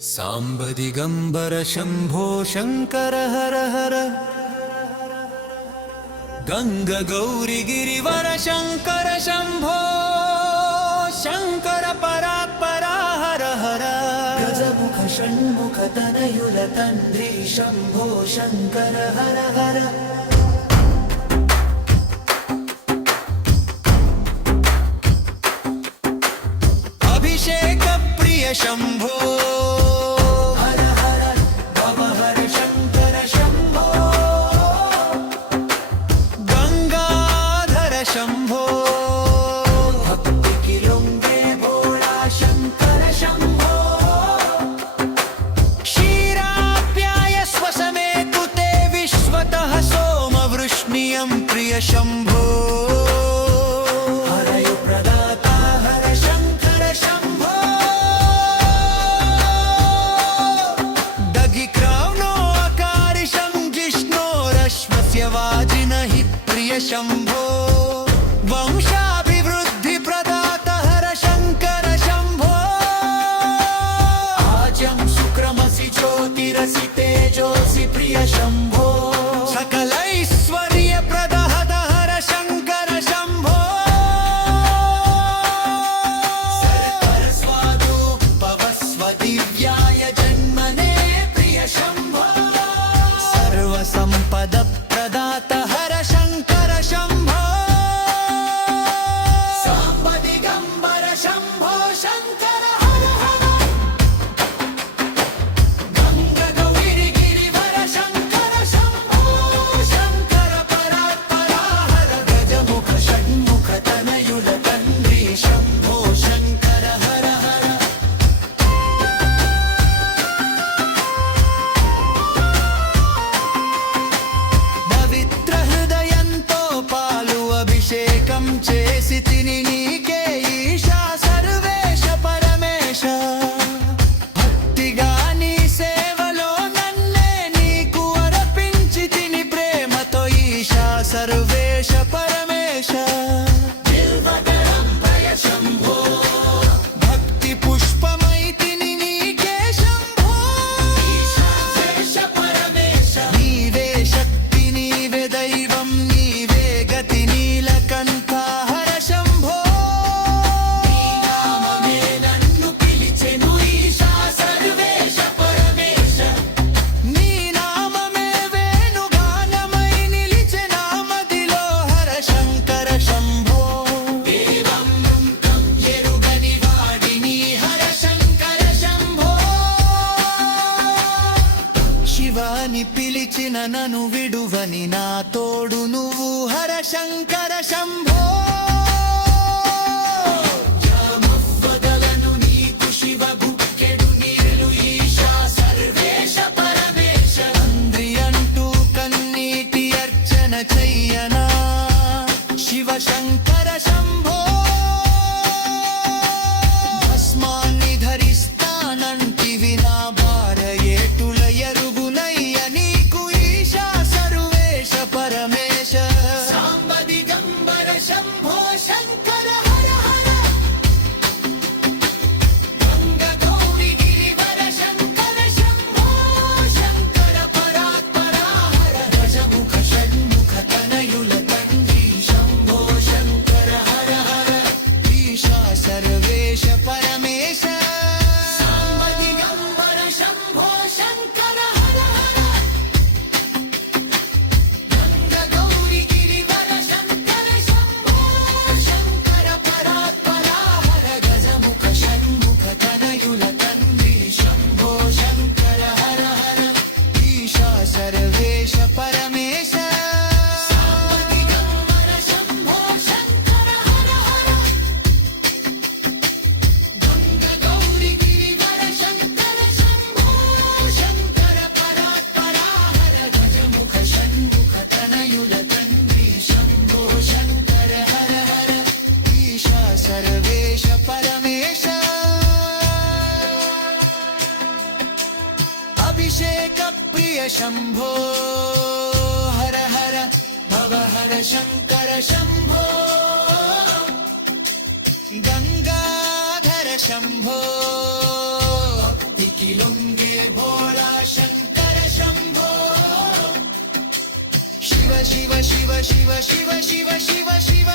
साम्ब दिगम्बर शम्भो शङ्कर हर हर गङ्ग गौरी गिरिवर शङ्कर शम्भो शङ्कर परात्परा हर हर गजमुख षण्मुख तनयुल तन्द्री शम्भो शङ्कर हर हर अभिषेक प्रिय शम्भो हर हर भव हर शङ्कर शम्भो गङ्गाधर शम्भो भक्ति किलुङ्गे भोळा शङ्कर शम्भो क्षीराप्याय स्वसमे कुते विश्वतः सोमवृष्णियं प्रिय शम्भो हरयु प्रदाता हर शङ्कर शम्भो दधिक्राव्नो अकारिशं जिष्णोरश्वस्य वाजिनहि प्रिय शम्भो वंशाभिवृद्धि प्रदाता हर शङ्कर शम्भो आजं शुक्रमसि ज्योतिरसि तेजोसि प्रिय शम्भो सकलैश्वर्य प्रदहत हर शङ्कर शम्भो सरस्वादु पवस्व दिव्याय जन्मने प्रिय शम्भो सर्वसम्पद प्रदात हर शङ्कर शम्भो साम्ब दिगम्बर शम्भो शङ्कर हर हर गङ्ग गौरी गिरिवर शङ्कर शम्भो शङ्कर परात्परा हर गजमुख षण्मुख तनयुल तन्द्री शम्भो शङ्कर हर हर పవిత్ర హృదయంతో పాలు అభిషేకం చేసి తిని నీకే ఈశా సర్వేశ పరమేశ భక్తిగా నీ సేవలో నన్నే నీకు అర్పించి తిని ప్రేమతో ఈశా సర్వేశ పరమేశ బిల్వదళం భయ శంభో భక్తి పుష్పమై తిని నీకే శంభో ఈశావేశ పరమేశ నీవే శక్తి నీవే దైవం నీవే గతి నీలకంఠ హర శంభో నీ నామమే నన్ను పిలిచెను ఈశా సర్వేశ పరమేశ నీ నామమే వేణుగానమై నిలిచె నామదిలో హర శంకర శంభో దేవం తం ఎరుగని వాడిని హర శంకర శంభో శివాని పిలిచిన నను విడువని నా తోడు నువ్వు హర శంకర శంభో జామవ్వదలను నీకు శివ గుక్కెడు నీళ్ళు ఈశా సర్వేశ పరమేశ తండ్రి అంటూ కన్నీటి అర్చన చెయ్యనా శివ శంకర శంభో భస్మాన్ని ధరిస్తానంటివి నా భార ఏటుల ఎరుగునయ్య నీకు ఈశా సర్వేశ పరమేశ సాంబ దిగంబర శంభో శంకర హర హర గంగ గౌరి గిరివర శంకర శంభో శంకర పరాత్పరా హర గజముఖ షణ్ముఖ తనయుల తండ్రి శంభో శంకర హర హర ఈశా సర్వేశ పరమేశ సాంబ దిగంబర శంభో శంకర హర హర గంగ గౌరి గిరివర శంకర శంభో శంకర పరాత్పరా హర గజముఖ షణ్ముఖ తనయుల తండ్రి శంభో శంకర హర హర ఈశా సర్వేశ పరమేశ సాంబ దిగంబర శంభో శంకర హర హర గంగ గౌరి గిరివర శంకర శంభో శంకర పరాత్పరా హర గజముఖ షణ్ముఖ తనయుల తండ్రి శంభో శంకర హర హర ఈశా సర్వేశ పరమేశ అభిషేక ప్రియ శంభో హర హర భవ హర శంకర శంభో గంగాధర శంభో భక్తి किलुंगे भोळा शंकर शंभो शिव शिव शिव शिव शिव शिव शिव शिव